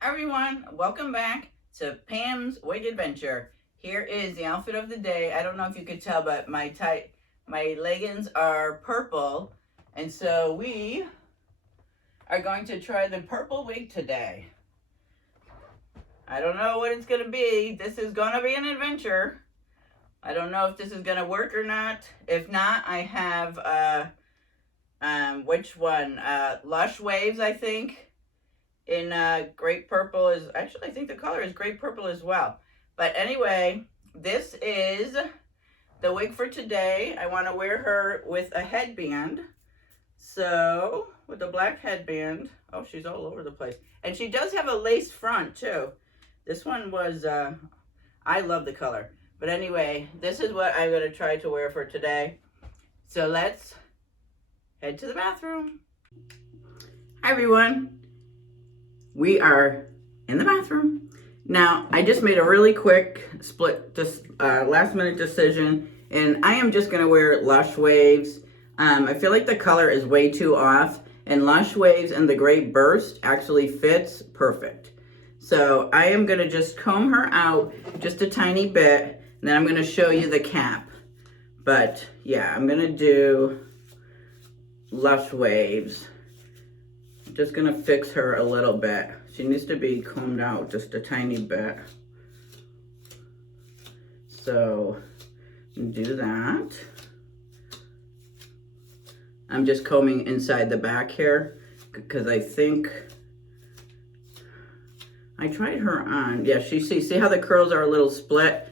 Everyone, welcome back to Pam's Wig Adventure. Here is the outfit of the day. I don't know if you could tell, but my leggings are purple, and so we are going to try the purple wig today. I don't know what it's going to be. This is going to be an adventure. I don't know if this is going to work or not. If not, I have which one? Lush Wavez, I think. In grape purple is, actually I think the color is grape purple as well. But anyway, this is the wig for today. I want to wear her with a headband. So, with a black headband. Oh, she's all over the place. And she does have a lace front too. This one was, I love the color. But anyway, this is what I'm going to try to wear for today. So let's head to the bathroom. Hi everyone. We are in the bathroom. Now, I just made a really quick last minute decision, and I am just gonna wear Lush Wavez. I feel like the color is way too off, and Lush Wavez and the Grape Burst actually fits perfect. So I am gonna just comb her out just a tiny bit, and then I'm gonna show you the cap. But yeah, I'm gonna do Lush Wavez. Just gonna fix her a little bit. She needs to be combed out just a tiny bit. So do that. I'm just combing inside the back here because I think I tried her on. Yeah, see how the curls are a little split.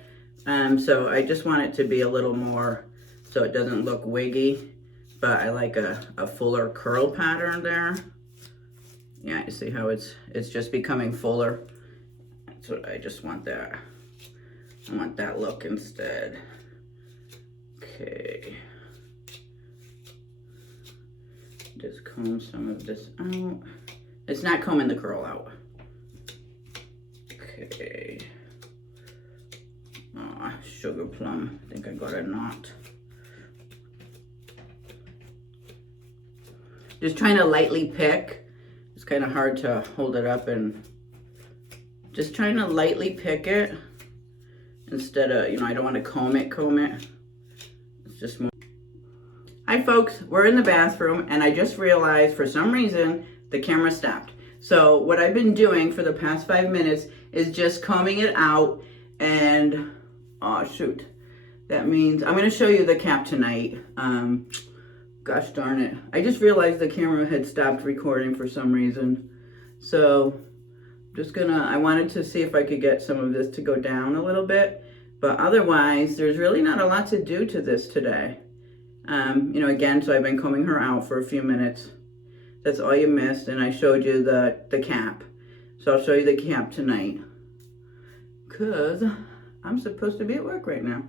So I just want it to be a little more so it doesn't look wiggy, but I like a fuller curl pattern there. Yeah, you see how it's just becoming fuller. That's what I just want that. I want that look instead. Okay. Just comb some of this out. It's not combing the curl out. Okay. Oh, sugar plum. I think I got a knot. Just trying to lightly pick. It's kind of hard to hold it up, and just trying to lightly pick it instead of, I don't want to comb it. It's just more. Hi folks, we're in the bathroom, and I just realized for some reason the camera stopped. So what I've been doing for the past 5 minutes is just combing it out, and oh shoot, that means I'm going to show you the cap tonight. Gosh darn it. I just realized the camera had stopped recording for some reason. So I wanted to see if I could get some of this to go down a little bit. But otherwise, there's really not a lot to do to this today. Again, so I've been combing her out for a few minutes. That's all you missed. And I showed you the cap. So I'll show you the cap tonight. Because I'm supposed to be at work right now.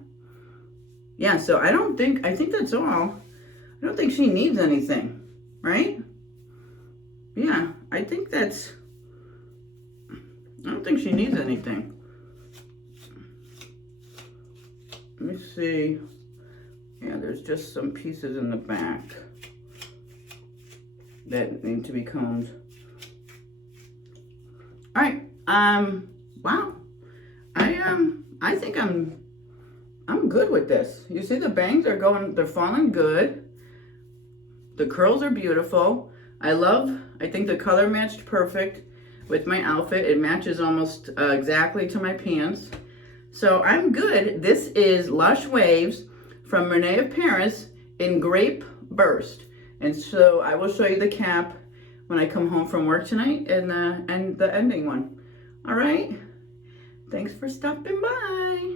Yeah, so I think that's all. I don't think she needs anything, right? Yeah, I don't think she needs anything. Let me see. Yeah, there's just some pieces in the back that need to be combed. All right, wow. I think I'm good with this. You see the bangs they're falling good. The curls are beautiful. I think the color matched perfect with my outfit. It matches almost exactly to my pants. So I'm good. This is Lush Wavez from Rene of Paris in Grape Burst. And so I will show you the cap when I come home from work tonight and the ending one. All right. Thanks for stopping by.